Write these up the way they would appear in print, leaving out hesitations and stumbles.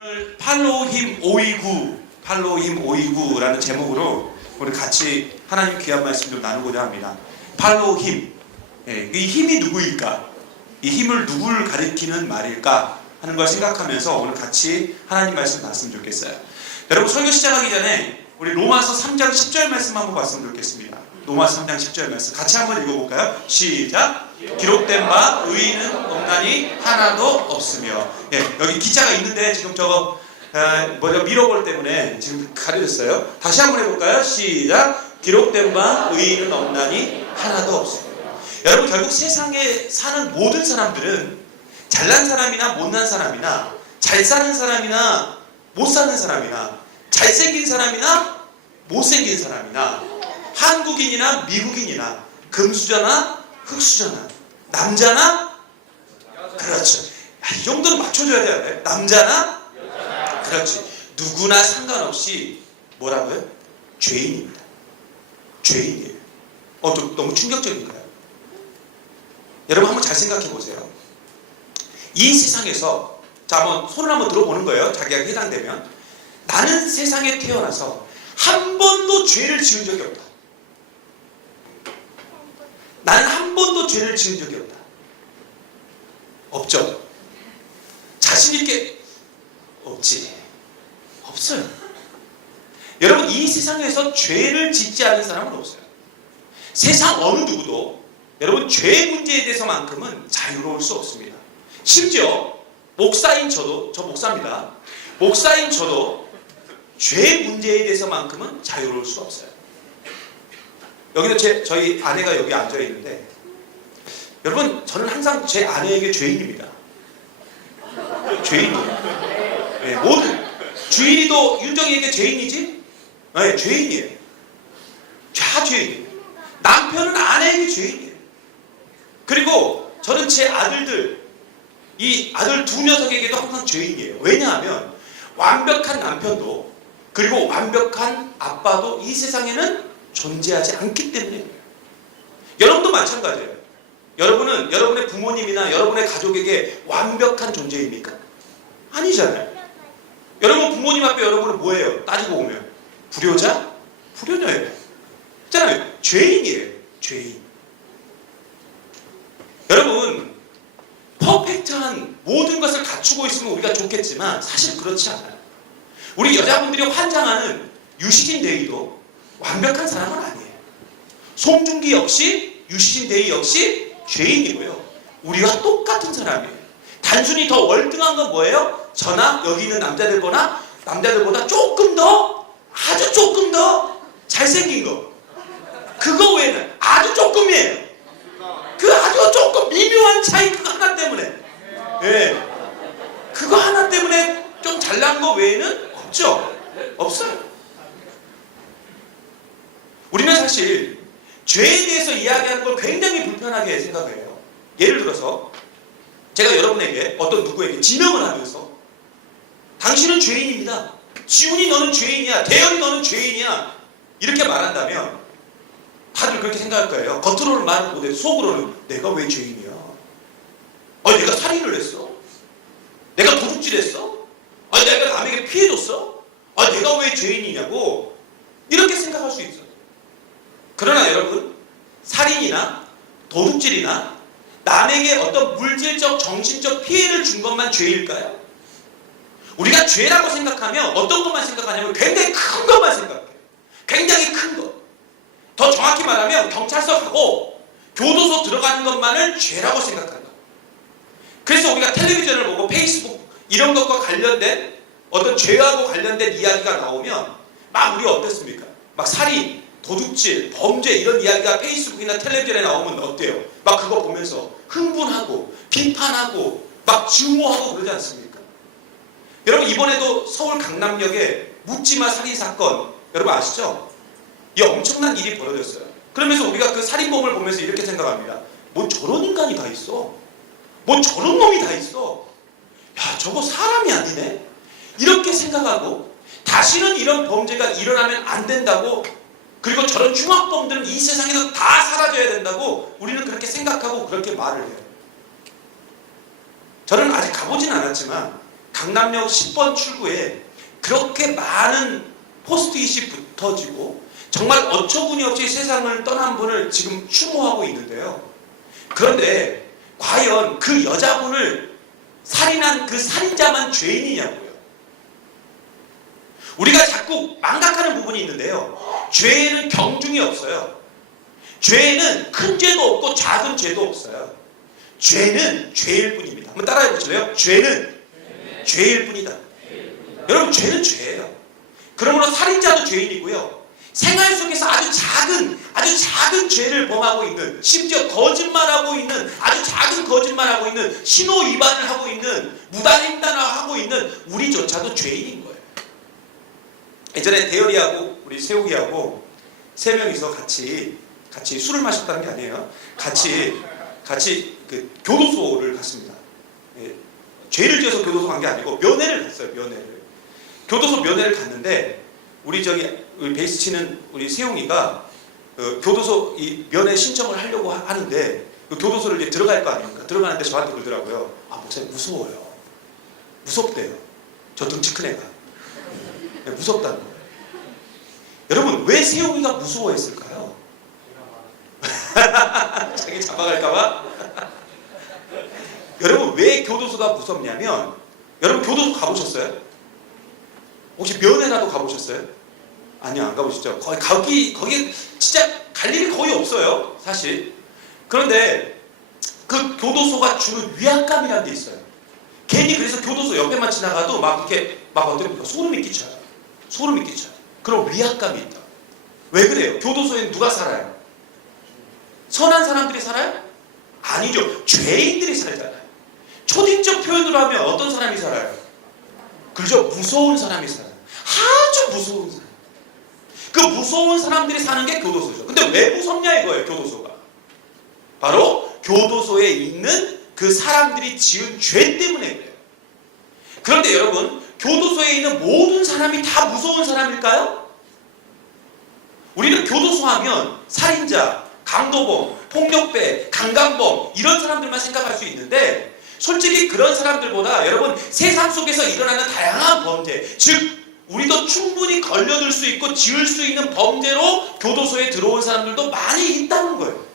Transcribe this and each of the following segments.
오늘 팔로우 힘 529라는 제목으로 우리 같이 하나님 귀한 말씀 좀 나누고자 합니다. 팔로우 힘. 이 힘이 누구일까? 이 힘을 누구를 가리키는 말일까? 하는 걸 생각하면서 오늘 같이 하나님 말씀 봤으면 좋겠어요. 여러분 설교 시작하기 전에 우리 로마서 3장 10절 말씀 한번 봤으면 좋겠습니다. 로마서 3장 10절 말씀 같이 한번 읽어볼까요? 시작! 기록된 바 의인은 없나니 하나도 없으며. 여기 기차가 있는데 지금 저거 미러볼 때문에 지금 가려졌어요. 다시 한번 해볼까요? 시작! 기록된 바 의인은 없나니 하나도 없으며. 여러분 결국 세상에 사는 모든 사람들은 잘난 사람이나 못난 사람이나 잘 사는 사람이나 못 사는 사람이나 잘생긴 사람이나 못생긴 사람이나 한국인이나 미국인이나 금수저나 흑수저나 남자나 그렇죠. 이 정도는 맞춰줘야 돼요. 남자나 그렇지. 누구나 상관없이 뭐라고요? 죄인입니다. 죄인이에요. 좀 너무 충격적인가요? 여러분 한번 잘 생각해 보세요. 이 세상에서 자 한번 손을 한번 들어보는 거예요. 자기가 해당되면 나는 세상에 태어나서 한 번도 죄를 지은 적이 없다. 나는 한 번도 죄를 지은 적이 없다. 없죠? 자신있게 없지. 없어요. 여러분 이 세상에서 죄를 짓지 않은 사람은 없어요. 세상 어느 누구도 여러분 죄 문제에 대해서만큼은 자유로울 수 없습니다. 심지어 목사인 저도, 저 목사입니다. 목사인 저도 죄 문제에 대해서만큼은 자유로울 수 없어요. 여기도 저희 아내가 여기 앉아 있는데 여러분 저는 항상 제 아내에게 죄인입니다. 죄인이에요. 네, 모든 주인이도 윤정이에게 죄인이지? 네, 죄인이에요. 다 죄인이에요. 남편은 아내에게 죄인이에요. 그리고 저는 제 아들들 이 아들 두 녀석에게도 항상 죄인이에요. 왜냐하면 완벽한 남편도 그리고 완벽한 아빠도 이 세상에는 존재하지 않기 때문에 여러분도 마찬가지예요. 여러분은 여러분의 부모님이나 여러분의 가족에게 완벽한 존재입니까? 아니잖아요. 여러분 부모님 앞에 여러분은 뭐예요? 따지고 보면 불효자? 불효녀예요. 있잖아요. 죄인이에요. 죄인. 여러분 퍼펙트한 모든 것을 갖추고 있으면 우리가 좋겠지만 사실 그렇지 않아요. 우리 여자분들이 환장하는 유시진 대위도 완벽한 사람은 아니에요. 송중기 역시 유시진 대위 역시 죄인이고요. 우리와 똑같은 사람이에요. 단순히 더 월등한 건 뭐예요? 저나 여기 있는 남자들보다 조금 더 아주 조금 더 잘생긴 거. 그거 외에는 아주 조금이에요. 그 아주 조금 미묘한 차이 그거 하나 때문에 그거 하나 때문에 좀 잘난 거 외에는 없죠? 없어요. 우리는 사실 죄에 대해서 이야기하는 걸 굉장히 불편하게 생각해요. 예를 들어서 제가 여러분에게 어떤 누구에게 지명을 하면서 당신은 죄인입니다. 지훈이 너는 죄인이야. 대열이 너는 죄인이야. 이렇게 말한다면 다들 그렇게 생각할 거예요. 겉으로는 말을 못해도 속으로는 내가 왜 죄인이야? 내가 살인을 했어? 내가 도둑질했어? 내가 남에게 피해줬어? 내가 왜 죄인이냐고 이렇게 생각할 수 있어요. 그러나 여러분 살인이나 도둑질이나 남에게 어떤 물질적 정신적 피해를 준 것만 죄일까요? 우리가 죄라고 생각하면 어떤 것만 생각하냐면 굉장히 큰 것만 생각해요. 굉장히 큰 것. 더 정확히 말하면 경찰서 가고 교도소 들어가는 것만을 죄라고 생각한다. 그래서 우리가 텔레비전을 보고 페이스북 이런 것과 관련된 어떤 죄하고 관련된 이야기가 나오면 막 우리가 어떻습니까? 막 살인, 도둑질, 범죄 이런 이야기가 페이스북이나 텔레비전에 나오면 어때요? 막 그거 보면서 흥분하고 비판하고 막 증오하고 그러지 않습니까? 여러분 이번에도 서울 강남역에 묻지마 살인 사건 여러분 아시죠? 이 엄청난 일이 벌어졌어요. 그러면서 우리가 그 살인범을 보면서 이렇게 생각합니다. 뭐 저런 인간이 다 있어. 뭐 저런 놈이 다 있어. 야 저거 사람이 아니네. 이렇게 생각하고 다시는 이런 범죄가 일어나면 안 된다고 그리고 저런 흉악범들은 이 세상에서 다 사라져야 된다고 우리는 그렇게 생각하고 그렇게 말을 해요. 저는 아직 가보진 않았지만 강남역 10번 출구에 그렇게 많은 포스트잇이 붙어지고 정말 어처구니 없이 세상을 떠난 분을 지금 추모하고 있는데요. 그런데 과연 그 여자분을 살인한 그 살인자만 죄인이냐고요. 우리가 자꾸 망각하는 부분이 있는데요. 죄에는 경중이 없어요. 죄에는 큰 죄도 없고 작은 죄도 없어요. 죄는 죄일 뿐입니다. 한번 따라해 보실래요? 죄는 죄일 뿐이다. 여러분, 죄는 죄예요. 그러므로 살인자도 죄인이고요. 생활 속에서 아주 작은 죄를 범하고 있는, 심지어 거짓말하고 있는, 아주 작은 거짓말하고 있는, 신호 위반을 하고 있는, 무단횡단을 하고 있는 우리조차도 죄인인 거예요. 예전에 대열이하고 우리 세욱이하고 세 명이서 같이 술을 마셨다는 게 아니에요. 같이 그 교도소를 갔습니다. 예, 죄를 지어서 교도소 간 게 아니고 면회를 갔어요. 교도소 면회를 갔는데 우리 베이스 치는 우리 세용이가 교도소 이 면회 신청을 하려고 하는데 그 교도소를 이제 들어갈 거 아닙니까? 들어가는데 저한테 그러더라고요. 아, 목사님 무서워요. 무섭대요. 저 등치 큰 애가. 네, 무섭다는 거예요. 여러분, 왜 세용이가 무서워했을까요? 자기 잡아갈까봐? 여러분, 왜 교도소가 무섭냐면, 여러분 교도소 가보셨어요? 혹시 면회라도 가보셨어요? 아니요, 안 가보셨죠? 거기 진짜 갈 일이 거의 없어요, 사실. 그런데 그 교도소가 주는 위압감이라는 게 있어요. 괜히 그래서 교도소 옆에만 지나가도 막 이렇게 어떻게 소름이 끼쳐요. 그럼 위압감이 있다. 왜 그래요? 교도소에는 누가 살아요? 선한 사람들이 살아요? 아니죠. 죄인들이 살잖아요. 초딩적 표현으로 하면 어떤 사람이 살아요? 그죠? 무서운 사람이 살아요. 아주 무서운 사람. 그 무서운 사람들이 사는 게 교도소죠. 근데 왜 무섭냐 이거예요, 교도소가. 바로 교도소에 있는 그 사람들이 지은 죄 때문에 그래요. 그런데 여러분, 교도소에 있는 모든 사람이 다 무서운 사람일까요? 우리는 교도소 하면 살인자, 강도범, 폭력배, 강간범 이런 사람들만 생각할 수 있는데 솔직히 그런 사람들보다 여러분 세상 속에서 일어나는 다양한 범죄, 즉 우리도 충분히 걸려들 수 있고 지을 수 있는 범죄로 교도소에 들어온 사람들도 많이 있다는 거예요.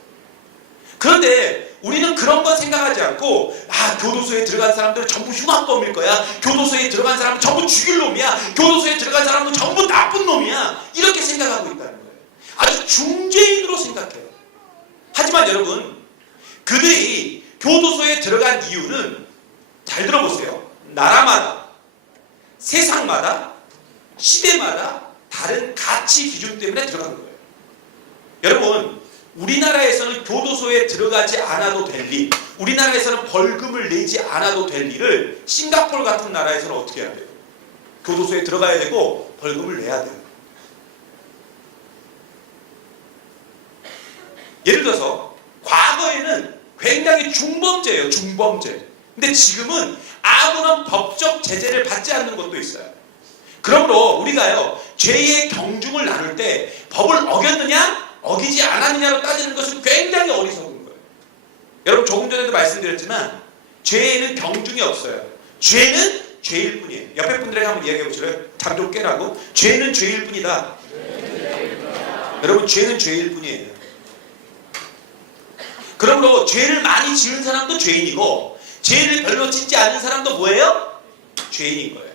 그런데 우리는 그런 건 생각하지 않고 교도소에 들어간 사람들은 전부 흉악범일 거야. 교도소에 들어간 사람은 전부 죽일 놈이야. 교도소에 들어간 사람은 전부 나쁜 놈이야. 이렇게 생각하고 있다는 거예요. 아주 중죄인으로 생각해요. 하지만 여러분, 그들이 교도소에 들어간 이유는 잘 들어보세요. 나라마다, 세상마다, 시대마다 다른 가치 기준 때문에 들어간 거예요. 여러분, 우리나라에서는 교도소에 들어가지 않아도 될 일, 우리나라에서는 벌금을 내지 않아도 될 일을 싱가포르 같은 나라에서는 어떻게 해야 돼요? 교도소에 들어가야 되고 벌금을 내야 돼요. 예를 들어서 과거에는 굉장히 중범죄예요. 중범죄. 근데 지금은 아무런 법적 제재를 받지 않는 것도 있어요. 그러므로 우리가요, 죄의 경중을 나눌 때 법을 어겼느냐 어기지 않았느냐로 따지는 것은 굉장히 어리석은 거예요. 여러분, 조금 전에도 말씀드렸지만 죄에는 경중이 없어요. 죄는 죄일 뿐이에요. 옆에 분들에게 한번 이야기해 보실래요? 잠 좀 깨라고. 죄는 죄일 뿐이다. 여러분, 죄는 죄일 뿐이에요. 그러므로 죄를 많이 지은 사람도 죄인이고 죄를 별로 짓지 않은 사람도 뭐예요? 죄인인 거예요.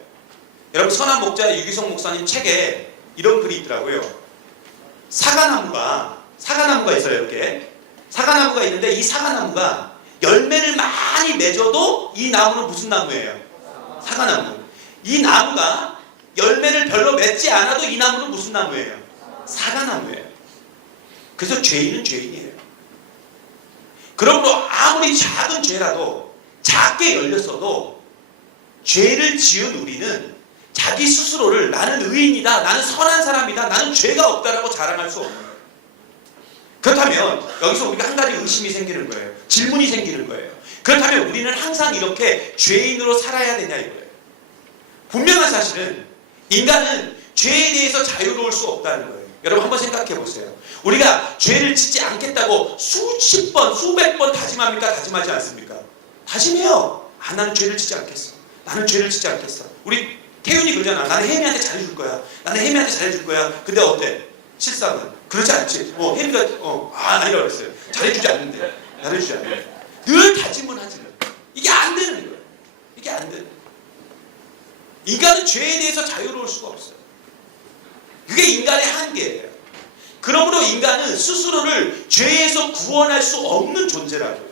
여러분, 선한 목자 유기성 목사님 책에 이런 글이 있더라고요. 사과나무가 있어요. 이렇게 사과나무가 있는데 이 사과나무가 열매를 많이 맺어도 이 나무는 무슨 나무예요? 사과나무. 이 나무가 열매를 별로 맺지 않아도 이 나무는 무슨 나무예요? 사과나무예요. 그래서 죄인은 죄인이에요. 그러므로 아무리 작은 죄라도 작게 열렸어도 죄를 지은 우리는 자기 스스로를 나는 의인이다, 나는 선한 사람이다, 나는 죄가 없다라고 자랑할 수 없는 거예요. 그렇다면 여기서 우리가 한 가지 의심이 생기는 거예요. 질문이 생기는 거예요. 그렇다면 우리는 항상 이렇게 죄인으로 살아야 되냐 이거예요. 분명한 사실은 인간은 죄에 대해서 자유로울 수 없다는 거예요. 여러분, 한번 생각해 보세요. 우리가 죄를 짓지 않겠다고 수십 번, 수백 번 다짐합니까? 다짐하지 않습니까? 다짐해요. 나는 죄를 짓지 않겠어. 나는 죄를 짓지 않겠어. 우리 태윤이 그러잖아. 나는 혜미한테 잘해줄 거야. 나는 혜미한테 잘해줄 거야. 근데 어때? 실상은 그러지 않지. 혜미가 아니라고 그랬어요. 잘해주지 않는데. 잘해주지 않는데. 늘 다짐은 하지는. 이게 안 되는 거예요. 이게 안 되는 거예요. 인간은 죄에 대해서 자유로울 수가 없어요. 그게 인간의 한계예요. 그러므로 인간은 스스로를 죄에서 구원할 수 없는 존재라고요.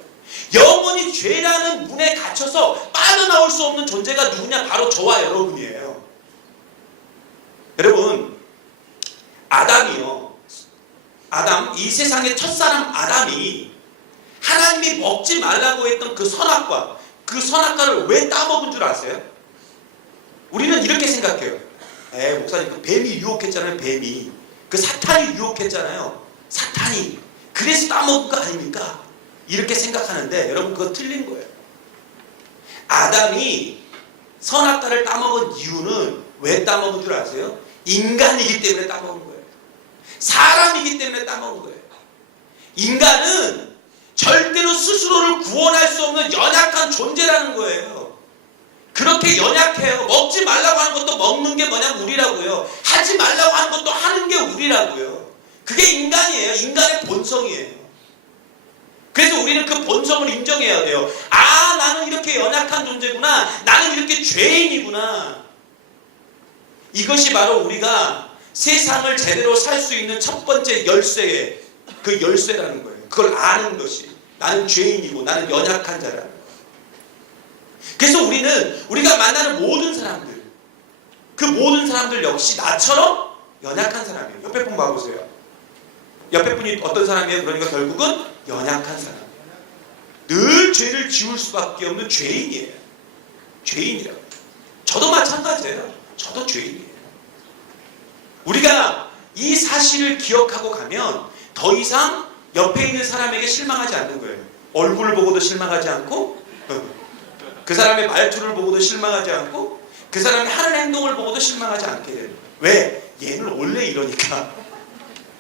영원히 죄라는 문에 갇혀서 빠져나올 수 없는 존재가 누구냐? 바로 저와 여러분이에요. 여러분, 이 세상의 첫사람 아담이 하나님이 먹지 말라고 했던 그 선악과, 그 선악과를 왜 따먹은 줄 아세요? 우리는 이렇게 생각해요. 목사님, 그 뱀이 유혹했잖아요. 뱀이. 그 사탄이 유혹했잖아요. 사탄이. 그래서 따먹은 거 아닙니까? 이렇게 생각하는데 여러분, 그거 틀린 거예요. 아담이 선악과를 따먹은 이유는 왜 따먹은 줄 아세요? 인간이기 때문에 따먹은 거예요. 사람이기 때문에 따먹은 거예요. 인간은 절대로 스스로를 구원할 수 없는 연약한 존재라는 거예요. 그렇게 연약해요. 먹지 말라고 하는 것도 먹는 게 뭐냐면 우리라고요. 하지 말라고 하는 것도 하는 게 우리라고요. 그게 인간이에요. 인간의 본성이에요. 그래서 우리는 그 본성을 인정해야 돼요. 나는 이렇게 연약한 존재구나. 나는 이렇게 죄인이구나. 이것이 바로 우리가 세상을 제대로 살 수 있는 첫 번째 열쇠의 그 열쇠라는 거예요. 그걸 아는 것이. 나는 죄인이고 나는 연약한 자라는 거예요. 그래서 우리가 만나는 모든 사람들, 그 모든 사람들 역시 나처럼 연약한 사람이에요. 옆에 분 봐보세요. 옆에 분이 어떤 사람이에요? 그러니까 결국은 연약한 사람. 늘 죄를 지을 수밖에 없는 죄인이에요. 죄인이라고. 저도 마찬가지예요. 저도 죄인이에요. 우리가 이 사실을 기억하고 가면 더 이상 옆에 있는 사람에게 실망하지 않는 거예요. 얼굴을 보고도 실망하지 않고, 그 사람의 말투를 보고도 실망하지 않고, 그 사람이 하는 행동을 보고도 실망하지 않게 돼요. 왜? 얘는 원래 이러니까.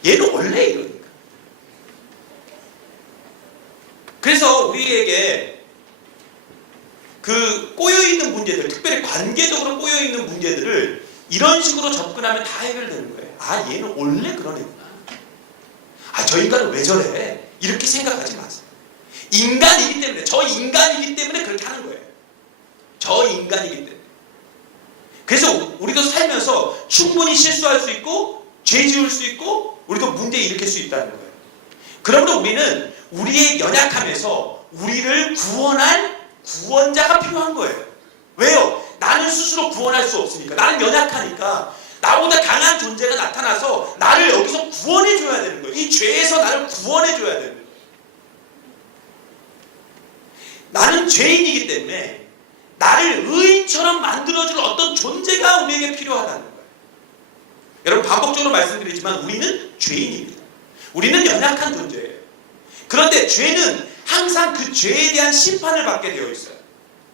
얘는 원래 이러니까. 그래서 우리에게 그 꼬여있는 문제들, 특별히 관계적으로 꼬여있는 문제들을 이런 식으로 접근하면 다 해결되는 거예요. 얘는 원래 그런 애구나. 저 인간은 왜 저래? 이렇게 생각하지 마세요. 인간이기 때문에, 저 인간이기 때문에 그렇게 하는 거예요. 저 인간이기 때문에. 그래서 우리도 살면서 충분히 실수할 수 있고, 죄 지을 수 있고, 우리도 문제 일으킬 수 있다는 거예요. 그러므로 우리는 우리의 연약함에서 우리를 구원할 구원자가 필요한 거예요. 왜요? 나는 스스로 구원할 수 없으니까. 나는 연약하니까. 나보다 강한 존재가 나타나서 나를 여기서 구원해줘야 되는 거예요. 이 죄에서 나를 구원해줘야 되는 거예요. 나는 죄인이기 때문에 나를 의인처럼 만들어줄 어떤 존재가 우리에게 필요하다는 거예요. 여러분, 반복적으로 말씀드리지만 우리는 죄인입니다. 우리는 연약한 존재예요. 그런데 죄는 항상 그 죄에 대한 심판을 받게 되어 있어요.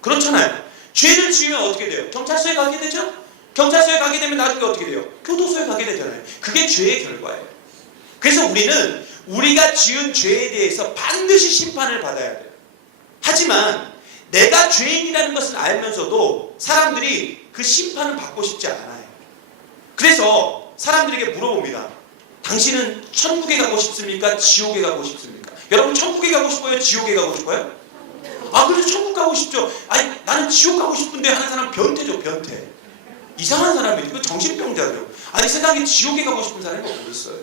그렇잖아요. 죄를 지으면 어떻게 돼요? 경찰서에 가게 되죠? 경찰서에 가게 되면 나중에 어떻게 돼요? 교도소에 가게 되잖아요. 그게 죄의 결과예요. 그래서 우리는 우리가 지은 죄에 대해서 반드시 심판을 받아야 돼요. 하지만 내가 죄인이라는 것을 알면서도 사람들이 그 심판을 받고 싶지 않아요. 그래서 사람들에게 물어봅니다. 당신은 천국에 가고 싶습니까? 지옥에 가고 싶습니까? 여러분, 천국에 가고 싶어요? 지옥에 가고 싶어요? 그래서 천국 가고 싶죠. 나는 지옥 가고 싶은데 하는 사람 변태죠, 변태. 이상한 사람이, 그 정신병자죠. 세상에 지옥에 가고 싶은 사람이 어디 있어요?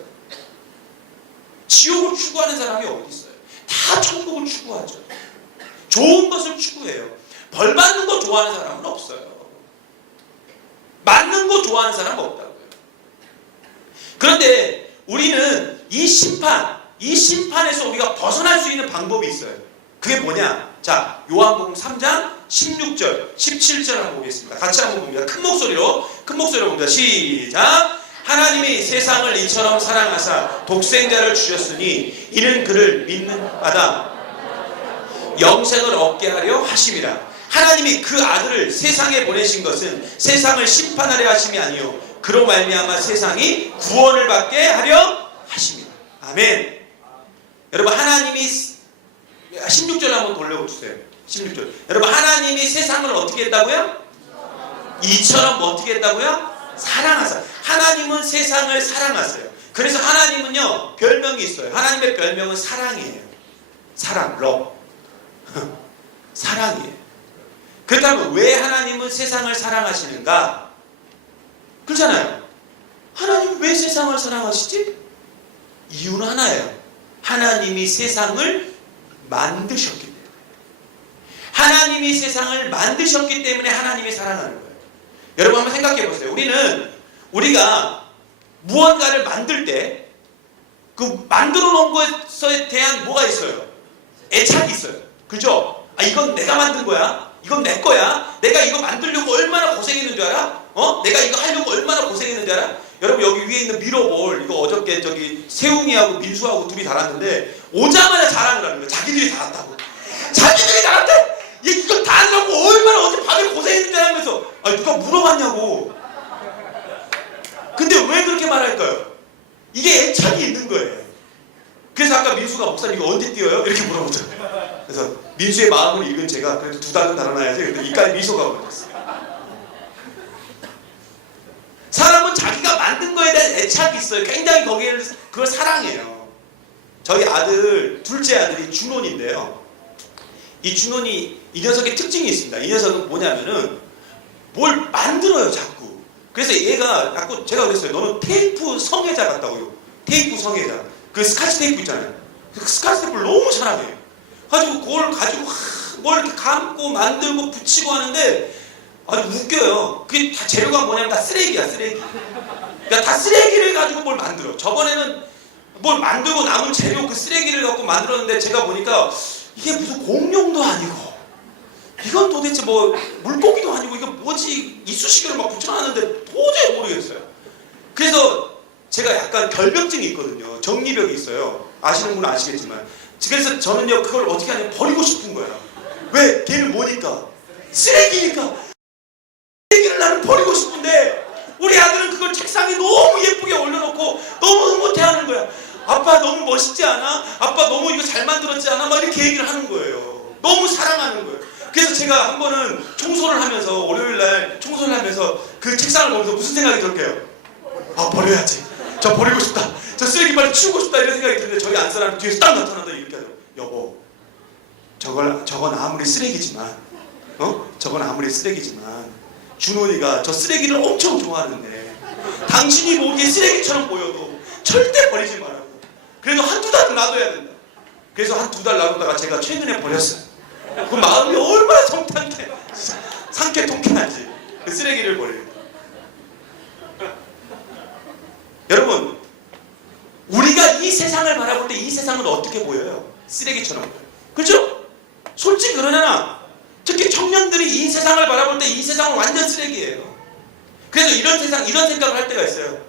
지옥을 추구하는 사람이 어디 있어요? 다 천국을 추구하죠. 좋은 것을 추구해요. 벌 받는 거 좋아하는 사람은 없어요. 맞는 거 좋아하는 사람은 없다고요. 그런데 우리는 이 심판에서 우리가 벗어날 수 있는 방법이 있어요. 그게 뭐냐? 자, 요한복음 3장 16절, 17절 한번 보겠습니다. 같이 한번 봅니다. 큰 목소리로 봅니다. 시작! 하나님이 세상을 이처럼 사랑하사 독생자를 주셨으니 이는 그를 믿는 마다 영생을 얻게 하려 하심이라. 하나님이 그 아들을 세상에 보내신 것은 세상을 심판하려 하심이 아니요 그로 말미암아 세상이 구원을 받게 하려 하심이라. 아멘. 여러분, 하나님이 16절 한번 돌려주세요. 16절. 여러분, 하나님이 세상을 어떻게 했다고요? 이처럼 뭐 어떻게 했다고요? 사랑하세요. 하나님은 세상을 사랑하세요. 그래서 하나님은요, 별명이 있어요. 하나님의 별명은 사랑이에요. 사랑, love. 사랑이에요. 그렇다면 왜 하나님은 세상을 사랑하시는가? 그렇잖아요. 하나님 왜 세상을 사랑하시지? 이유는 하나예요. 하나님이 세상을 만드셨기 때문에. 하나님이 세상을 만드셨기 때문에 하나님이 사랑하는 거예요. 여러분 한번 생각해 보세요. 우리가 무언가를 만들 때 그 만들어 놓은 것에 대한 뭐가 있어요? 애착이 있어요. 그죠? 아, 이건 내가 만든 거야. 이건 내 거야. 내가 이거 만들려고 얼마나 고생했는 줄 알아? 내가 이거 하려고 얼마나 고생했는 줄 알아? 여러분 여기 위에 있는 미러볼 이거 어저께 저기 세웅이하고 민수하고 둘이 달았는데 오자마자 자랑을 하는 거야. 자기들이 달았다고. 자기들이 달았대. 이거 다 하려고 얼마나 어제 밤에 고생했는지 하면서 누가 물어봤냐고. 근데 왜 그렇게 말할까요? 이게 애착이 있는 거예요. 그래서 아까 민수가 목사님 이거 언제 띄어요? 이렇게 물어보잖아요. 그래서 민수의 마음을 읽은 제가 그래도 2달은 달아놔야지. 근데 이까지 미소가 올렸어요. 사람은 자기가 만든 거에 대한 애착이 있어요. 굉장히 거기에 그걸 사랑해요. 저희 아들 둘째 아들이 준원인데요. 이 준원이 이 녀석의 특징이 있습니다. 이 녀석은 뭐냐면은 뭘 만들어요 자꾸. 그래서 얘가 자꾸 제가 그랬어요. 너는 테이프 성애자 같다고요. 테이프 성애자. 그 스카치 테이프 있잖아요. 그 스카치 테이프를 너무 잘하네요. 가지고 그걸 가지고 뭘 이렇게 감고 만들고 붙이고 하는데 아주 웃겨요. 그게 다 재료가 뭐냐면 다 쓰레기야, 쓰레기. 그러니까 다 쓰레기를 가지고 뭘 만들어. 저번에는 뭘 만들고 남은 재료 그 쓰레기를 갖고 만들었는데 제가 보니까 이게 무슨 공룡도 아니고 이건 도대체 뭐 물고기도 아니고 이거 뭐지 이쑤시개를 막 붙여놨는데 도저히 모르겠어요. 그래서 제가 약간 결벽증이 있거든요. 정리벽이 있어요. 아시는 분은 아시겠지만. 그래서 저는요 그걸 어떻게 하냐면 버리고 싶은 거야. 왜? 걔는 뭐니까? 쓰레기니까. 쓰레기를 나는 버리고 싶은데 우리 아들은 그걸 책상에 너무 예쁘게 올려놓고 너무 흐뭇해하는 거야. 아빠 너무 멋있지 않아? 아빠 너무 이거 잘 만들었지 않아? 막 이렇게 얘기를 하는 거예요. 너무 사랑하는 거예요. 그래서 제가 한 번은 청소를 하면서 월요일날 청소를 하면서 그 책상을 보면서 무슨 생각이 들게요? 아 버려야지. 저 버리고 싶다. 저 쓰레기 빨리 치우고 싶다 이런 생각이 드는데 저희 안 사람이 뒤에서 딱 나타난다 이렇게 하죠. 여보 저건 아무리 쓰레기지만 저건 아무리 쓰레기지만 준원이가 저 쓰레기를 엄청 좋아하는데 당신이 보기에 쓰레기처럼 보여도 절대 버리지 말라고. 그래도 한두 달은 놔둬야 된다. 그래서 한 2달 놔두다가 제가 최근에 버렸어요. 그 마음이 얼마나 상쾌 통쾌한지. 그 쓰레기를 버려요. 여러분 우리가 이 세상을 바라볼 때 이 세상은 어떻게 보여요? 쓰레기처럼 보여요. 그렇죠? 솔직히 그러잖아. 특히 청년들이 이 세상을 바라볼 때 이 세상은 완전 쓰레기예요. 그래서 이런 생각을 할 때가 있어요.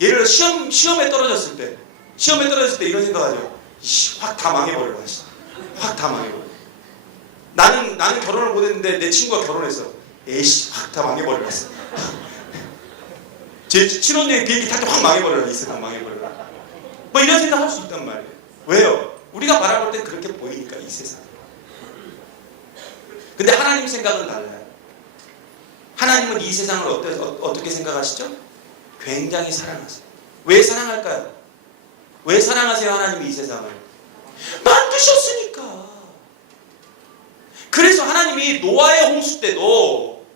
예를 들어 시험에 떨어졌을 때 이런 생각하죠. 확 다 망해버려. 확 다 망해버려. 나는 결혼을 못했는데 내 친구가 결혼했어. 에이씨 확 다 망해버렸어. 제 신혼여행 비행기 탈 때 확 망해버려라. 이 세상 망해버려라. 뭐 이런 생각 할 수 있단 말이에요. 왜요? 우리가 바라볼 때 그렇게 보이니까 이 세상. 근데 하나님 생각은 달라요. 하나님은 이 세상을 어떻게 생각하시죠? 굉장히 사랑하세요. 왜 사랑할까요? 왜 사랑하세요? 하나님이 이 세상을 만드셨으니까. 그래서 하나님이 노아의 홍수 때도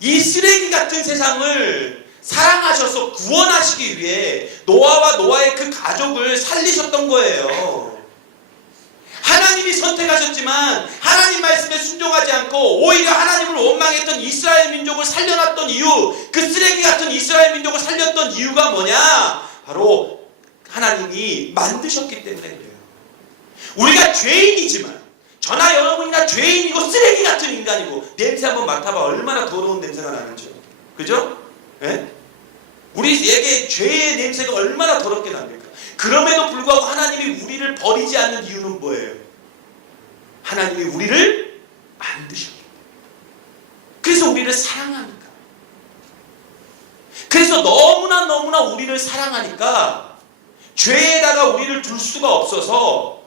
이 쓰레기 같은 세상을 사랑하셔서 구원하시기 위해 노아와 노아의 그 가족을 살리셨던 거예요. 하나님이 선택하셨지만 하나님 말씀에 순종하지 않고 오히려 하나님을 원망했던 이스라엘 민족을 살려놨던 이유, 그 쓰레기 같은 이스라엘 민족을 살렸던 이유가 뭐냐? 바로 하나님이 만드셨기 때문에 그래요. 우리가 죄인이지만 저나 여러분이나 죄인이고 쓰레기 같은 인간이고 냄새 한번 맡아봐 얼마나 더러운 냄새가 나는지요. 그죠? 네? 우리에게 죄의 냄새가 얼마나 더럽게 납니까? 그럼에도 불구하고 하나님이 우리를 버리지 않는 이유는 뭐예요? 하나님이 우리를 만드셨기 때문에. 그래서 우리를 사랑하니까. 그래서 너무나 우리를 사랑하니까 죄에다가 우리를 둘 수가 없어서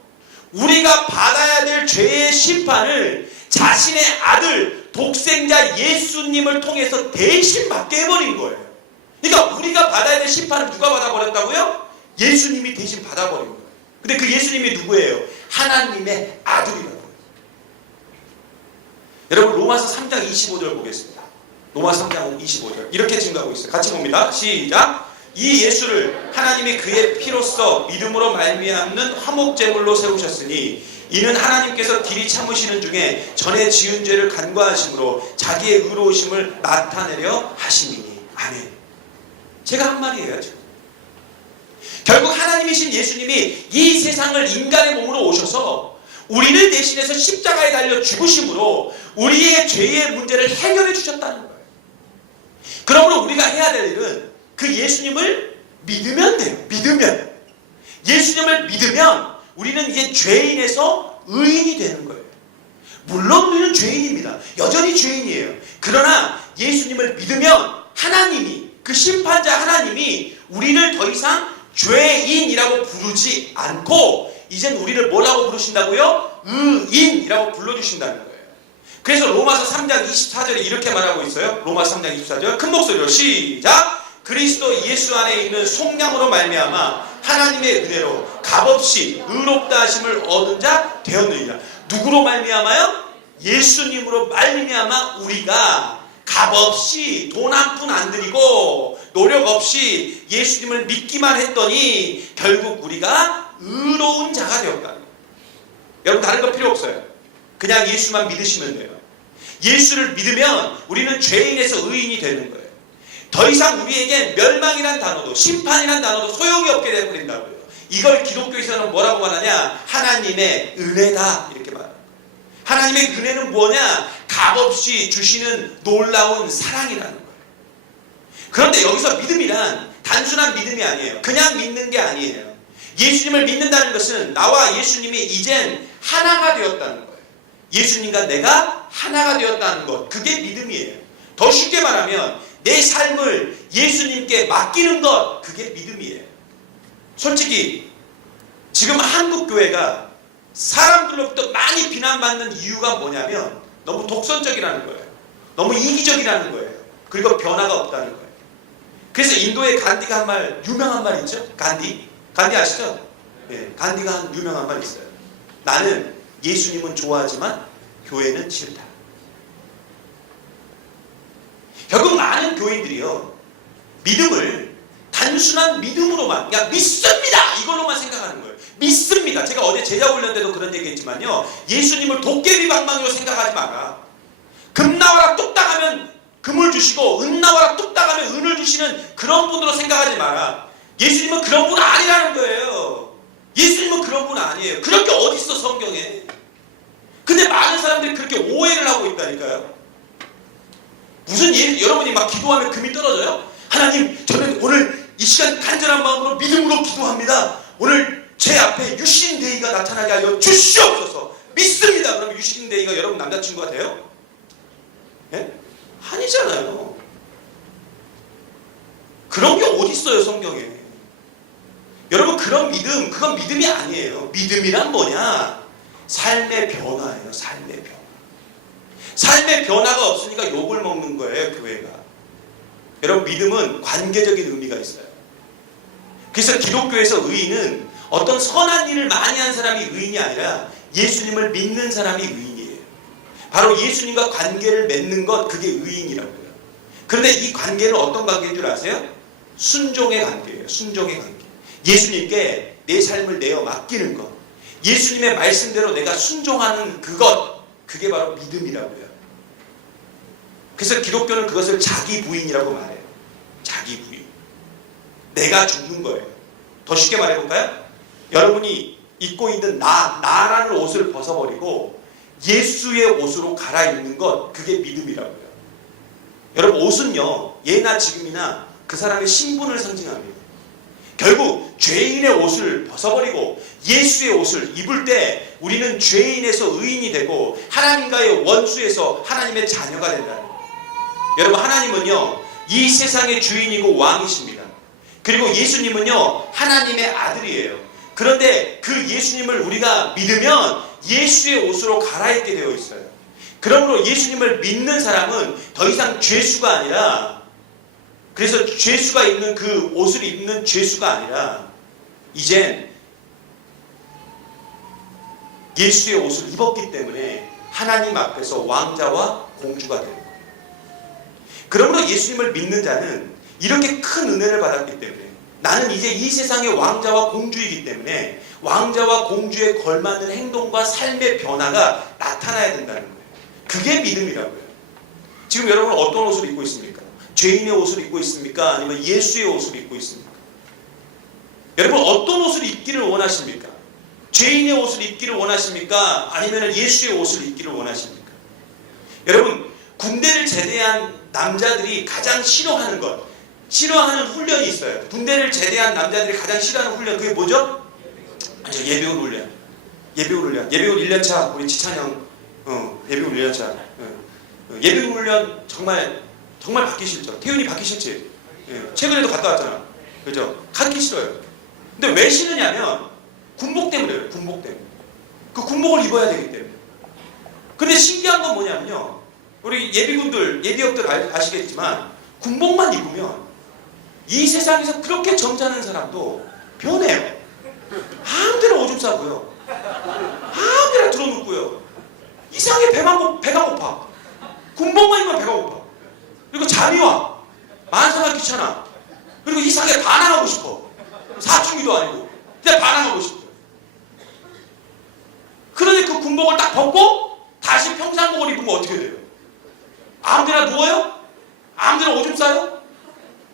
우리가 받아야 될 죄의 심판을 자신의 아들 독생자 우리가 예수님을 통해서 대신 받게 해버린 거예요. 그러니까 우리가 받아야 될 심판을 누가 받아버렸다고요? 예수님이 대신 받아버린 거예요. 근데 그 예수님이 누구예요? 하나님의 아들이라고요. 여러분 로마서 3장 25절 보겠습니다. 로마서 3장 25절 이렇게 증거하고 있어요. 같이 봅니다. 시작. 이 예수를 하나님이 그의 피로써 믿음으로 말미암는 화목제물로 세우셨으니 이는 하나님께서 길이 참으시는 중에 전에 지은 죄를 간과하심으로 자기의 의로우심을 나타내려 하심이니. 아멘. 제가 한 말이에요. 결국 하나님이신 예수님이 이 세상을 인간의 몸으로 오셔서 우리를 대신해서 십자가에 달려 죽으심으로 우리의 죄의 문제를 해결해 주셨다는 거예요. 그러므로 우리가 해야 될 일은 그 예수님을 믿으면 돼요. 믿으면. 예수님을 믿으면 우리는 이제 죄인에서 의인이 되는 거예요. 물론 우리는 죄인입니다. 여전히 죄인이에요. 그러나 예수님을 믿으면 하나님이, 그 심판자 하나님이 우리를 더 이상 죄인이라고 부르지 않고 이젠 우리를 뭐라고 부르신다고요? 의인이라고 불러주신다는 거예요. 그래서 로마서 3장 24절에 이렇게 말하고 있어요. 로마서 3장 24절 큰 목소리로 시작. 그리스도 예수 안에 있는 속량으로 말미암아 하나님의 은혜로 값없이 의롭다 하심을 얻은 자 되었느니라. 누구로 말미암아요? 예수님으로 말미암아 우리가 값없이 돈 한 푼 안 들이고 노력 없이 예수님을 믿기만 했더니 결국 우리가 의로운 자가 되었다는 거예요. 여러분 다른 거 필요 없어요. 그냥 예수만 믿으시면 돼요. 예수를 믿으면 우리는 죄인에서 의인이 되는 거예요. 더 이상 우리에게 멸망이란 단어도 심판이란 단어도 소용이 없게 되어버린다고요. 이걸 기독교에서는 뭐라고 말하냐? 하나님의 은혜다 이렇게 말합니다. 하나님의 은혜는 뭐냐? 값없이 주시는 놀라운 사랑이라는 거예요. 그런데 여기서 믿음이란 단순한 믿음이 아니에요. 그냥 믿는 게 아니에요. 예수님을 믿는다는 것은 나와 예수님이 이젠 하나가 되었다는 거예요. 예수님과 내가 하나가 되었다는 것, 그게 믿음이에요. 더 쉽게 말하면 내 삶을 예수님께 맡기는 것, 그게 믿음이에요. 솔직히 지금 한국 교회가 사람들로부터 많이 비난받는 이유가 뭐냐면 너무 독선적이라는 거예요. 너무 이기적이라는 거예요. 그리고 변화가 없다는 거예요. 그래서 인도의 간디가 한 말, 유명한 말 있죠? 간디 아시죠? 네, 간디가 한 유명한 말 있어요. 나는 예수님은 좋아하지만 교회는 싫다. 결국 많은 교인들이요, 믿음을 단순한 믿음으로만, 그냥 믿습니다! 이걸로만 생각하는 거예요. 믿습니다. 제가 어제 제자훈련 때도 그런 얘기 했지만요, 예수님을 도깨비 방망이로 생각하지 마라. 금 나와라 뚝딱 하면 금을 주시고 은 나와라 뚝딱 하면 은을 주시는 그런 분으로 생각하지 마라. 예수님은 그런 분 아니라는 거예요. 예수님은 그런 분 아니에요. 그런 게 어디 있어 성경에. 근데 많은 사람들이 그렇게 오해를 하고 있다니까요. 무슨 여러분이 막 기도하면 금이 떨어져요? 하나님, 저는 오늘 이 시간 간절한 마음으로 믿음으로 기도합니다. 오늘 제 앞에 유신대의가 나타나게 하여 주시옵소서. 믿습니다. 그러면 유신대의가 여러분 남자친구가 돼요? 예? 아니잖아요. 그런 게 어디 있어요 성경에. 여러분 그런 믿음, 그건 믿음이 아니에요. 믿음이란 뭐냐? 삶의 변화예요. 삶의 변화. 삶의 변화가 없으니까 욕을 먹는 거예요 교회가. 여러분 믿음은 관계적인 의미가 있어요. 그래서 기독교에서 의인은 어떤 선한 일을 많이 한 사람이 의인이 아니라 예수님을 믿는 사람이 의인이에요. 바로 예수님과 관계를 맺는 것, 그게 의인이라고요. 그런데 이 관계는 어떤 관계인 줄 아세요? 순종의 관계예요. 순종의 관계. 예수님께 내 삶을 내어 맡기는 것, 예수님의 말씀대로 내가 순종하는 그것, 그게 바로 믿음이라고요. 그래서 기독교는 그것을 자기 부인이라고 말해요. 자기 부인. 내가 죽는 거예요. 더 쉽게 말해볼까요? 여러분이 입고 있는 나라는 옷을 벗어버리고 예수의 옷으로 갈아입는 것, 그게 믿음이라고요. 여러분 옷은요, 예나 지금이나 그 사람의 신분을 상징합니다. 결국 죄인의 옷을 벗어버리고 예수의 옷을 입을 때 우리는 죄인에서 의인이 되고 하나님과의 원수에서 하나님의 자녀가 된다는 거예요. 여러분 하나님은요, 이 세상의 주인이고 왕이십니다. 그리고 예수님은요, 하나님의 아들이에요. 그런데 그 예수님을 우리가 믿으면 예수의 옷으로 갈아입게 되어 있어요. 그러므로 예수님을 믿는 사람은 더 이상 죄수가 아니라, 그래서 죄수가 입는 그 옷을 입는 죄수가 아니라 이젠 예수의 옷을 입었기 때문에 하나님 앞에서 왕자와 공주가 되는 거예요. 그러므로 예수님을 믿는 자는 이렇게 큰 은혜를 받았기 때문에 나는 이제 이 세상의 왕자와 공주이기 때문에 왕자와 공주에 걸맞는 행동과 삶의 변화가 나타나야 된다는 거예요. 그게 믿음이라고요. 지금 여러분은 어떤 옷을 입고 있습니까? 죄인의 옷을 입고 있습니까? 아니면 예수의 옷을 입고 있습니까? 여러분 어떤 옷을 입기를 원하십니까? 죄인의 옷을 입기를 원하십니까? 아니면 예수의 옷을 입기를 원하십니까? 여러분 군대를 제대한 남자들이 가장 싫어하는 것, 싫어하는 훈련이 있어요. 군대를 제대한 남자들이 가장 싫어하는 훈련, 그게 뭐죠? 예비군 훈련. 예비군 훈련. 예비군 1년차 우리 지찬형 예비군 1년차. 예비군 훈련 정말 받기 싫죠. 태윤이 받기 싫지. 최근에도 갔다 왔잖아. 그죠? 가기 싫어요. 근데 왜 싫으냐면 군복 때문에 그래요. 군복 때문에. 그 군복을 입어야 되기 때문에. 근데 신기한 건 뭐냐면요. 우리 예비군들, 예비역들 아시겠지만 군복만 입으면 이 세상에서 그렇게 점잖은 사람도 변해요. 아무데나 오줌 싸고요. 아무데나 들어눕고요. 이상하게 배가 고파. 군복만 입으면 배가 고파. 그리고 잠이 와. 만사가 귀찮아. 그리고 이상하게 반항하고 싶어. 사춘기도 아니고 그냥 반항하고 싶어. 그런데 그 군복을 딱 벗고 다시 평상복을 입으면 어떻게 돼요? 아무데나 누워요? 아무데나 오줌 싸요?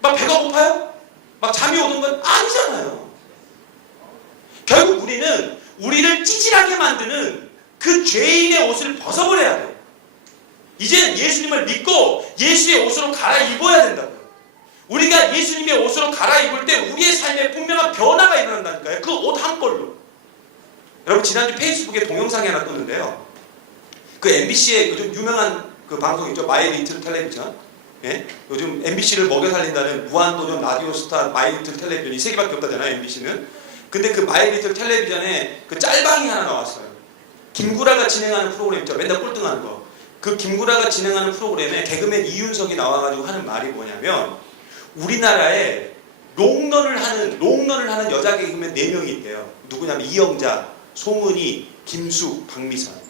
막 배가 고파요? 막 잠이 오는 건 아니잖아요. 결국 우리는 우리를 찌질하게 만드는 그 죄인의 옷을 벗어버려야 돼요. 이제는 예수님을 믿고 예수의 옷으로 갈아입어야 된다고요. 우리가 예수님의 옷으로 갈아입을 때 우리의 삶에 분명한 변화가 일어난다니까요. 그 옷 한 걸로. 여러분 지난주 페이스북에 동영상이 하나 떴는데요. 그 MBC의 요즘 유명한 그 방송 있죠. 마이 리틀 텔레비전. 예? 요즘 MBC를 먹여 살린다는 무한도전 라디오 스타 마이 리틀 텔레비전이 세 개밖에 없다잖아요. MBC는. 근데 그 마이 리틀 텔레비전에 그 짤방이 하나 나왔어요. 김구라가 진행하는 프로그램 있죠. 맨날 꼴등하는 거. 그 김구라가 진행하는 프로그램에 개그맨 이윤석이 나와가지고 하는 말이 뭐냐면 우리나라에 롱런을 하는 여자 개그맨 4명이 있대요. 누구냐면 이영자, 송은이, 김수, 박미선.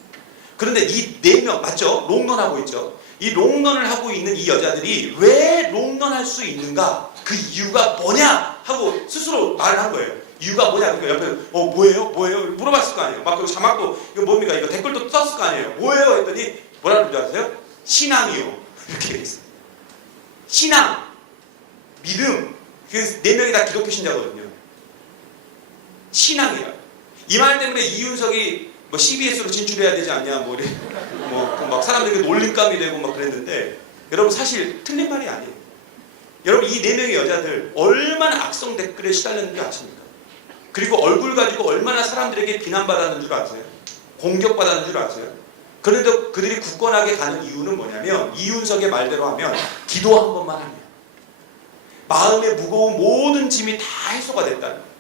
그런데 이 4명 맞죠? 롱런하고 있죠. 이 롱런을 하고 있는 이 여자들이 왜 롱런할 수 있는가? 그 이유가 뭐냐? 하고 스스로 말을 한 거예요. 이유가 뭐냐? 그러니까 옆에 뭐예요? 물어봤을 거 아니에요. 막 그 자막도 이거 뭡니까? 이거 댓글도 썼을 거 아니에요. 뭐예요? 했더니 뭐라는 줄 아세요? 신앙이요. 이렇게 돼 있어요. 신앙, 믿음. 그 4명이 다 기독교 신자거든요. 신앙이야. 이 말 때문에 이윤석이 뭐 CBS로 진출해야 되지 않냐, 막 사람들에게 놀림감이 되고 막 그랬는데, 여러분 사실 틀린 말이 아니에요. 여러분 이 4명의 여자들 얼마나 악성 댓글에 시달렸는지 아십니까? 그리고 얼굴 가지고 얼마나 사람들에게 비난받았는 줄 아세요? 공격받았는 줄 아세요? 그런데 그들이 굳건하게 가는 이유는 뭐냐면 이윤석의 말대로 하면 기도 한 번만 하면 마음의 무거운 모든 짐이 다 해소가 됐다는 거예요.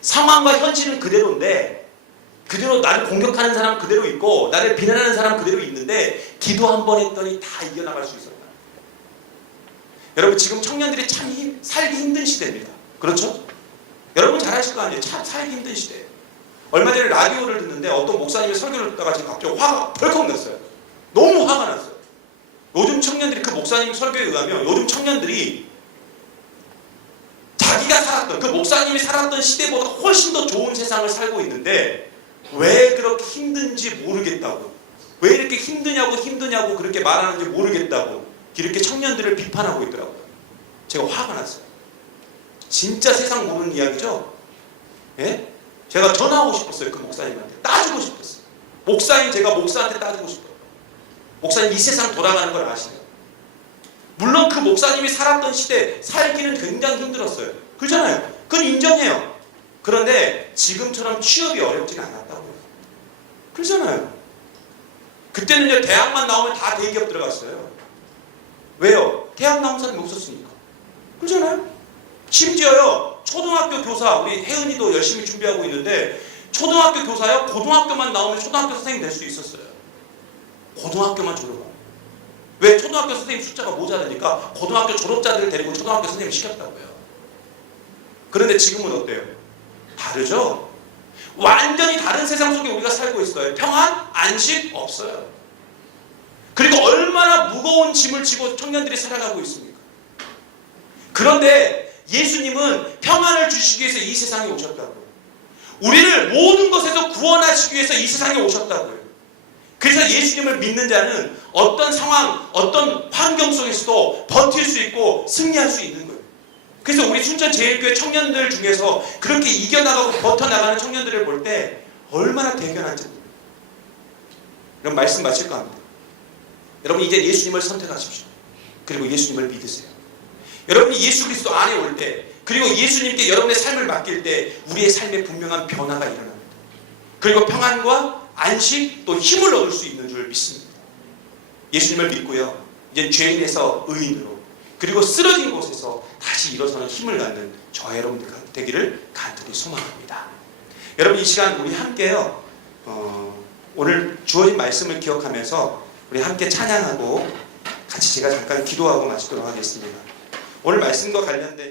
상황과 현실은 그대로인데 그대로 나를 공격하는 사람 그대로 있고 나를 비난하는 사람 그대로 있는데 기도 한 번 했더니 다 이겨나갈 수 있었다. 여러분 지금 청년들이 참 살기 힘든 시대입니다. 그렇죠? 여러분 잘 아실 거 아니에요. 참 살기 힘든 시대예요. 얼마 전에 라디오를 듣는데 어떤 목사님의 설교를 듣다가 지금 갑자기 화가 벌컥 났어요. 너무 화가 났어요. 요즘 청년들이 그 목사님 설교에 의하면 요즘 청년들이 자기가 살았던 그 목사님이 살았던 시대보다 훨씬 더 좋은 세상을 살고 있는데 왜 그렇게 힘든지 모르겠다고, 왜 이렇게 힘드냐고 그렇게 말하는지 모르겠다고 이렇게 청년들을 비판하고 있더라고요. 제가 화가 났어요. 진짜 세상 모르는 이야기죠. 예? 제가 전화하고 싶었어요. 그 목사님한테 따지고 싶었어요. 제가 목사한테 따지고 싶어요. 목사님 이 세상 돌아가는 걸 아시나요? 물론 그 목사님이 살았던 시대 살기는 굉장히 힘들었어요. 그렇잖아요. 그건 인정해요. 그런데 지금처럼 취업이 어렵지는 않았다고요. 그렇잖아요. 그때는 이제 대학만 나오면 다 대기업 들어갔어요. 왜요? 대학 나온 사람이 없었으니까. 그렇잖아요. 심지어요 초등학교 교사, 우리 혜은이도 열심히 준비하고 있는데 초등학교 교사요 고등학교만 나오면 초등학교 선생님 될 수 있었어요. 고등학교만 졸업하고. 왜? 초등학교 선생님 숫자가 모자라니까 고등학교 졸업자들을 데리고 초등학교 선생님 시켰다고요. 그런데 지금은 어때요? 다르죠? 완전히 다른 세상 속에 우리가 살고 있어요. 평안, 안식 없어요. 그리고 얼마나 무거운 짐을 지고 청년들이 살아가고 있습니까? 그런데 예수님은 평안을 주시기 위해서 이 세상에 오셨다고요. 우리를 모든 것에서 구원하시기 위해서 이 세상에 오셨다고요. 그래서 예수님을 믿는 자는 어떤 상황, 어떤 환경 속에서도 버틸 수 있고 승리할 수 있는 거예요. 그래서 우리 순천제일교회 청년들 중에서 그렇게 이겨나가고 버텨나가는 청년들을 볼 때 얼마나 대견한지 모릅니다. 그럼 말씀 마칠까 합니다. 여러분 이제 예수님을 선택하십시오. 그리고 예수님을 믿으세요. 여러분이 예수 그리스도 안에 올 때, 그리고 예수님께 여러분의 삶을 맡길 때 우리의 삶에 분명한 변화가 일어납니다. 그리고 평안과 안식 또 힘을 얻을 수 있는 줄 믿습니다. 예수님을 믿고요. 이제 죄인에서 의인으로, 그리고 쓰러진 곳에서 다시 일어서는 힘을 갖는 저와 여러분들 되기를 간절히 소망합니다. 여러분 이 시간 우리 함께요. 오늘 주어진 말씀을 기억하면서 우리 함께 찬양하고 같이 제가 잠깐 기도하고 마치도록 하겠습니다. 오늘 말씀과 관련된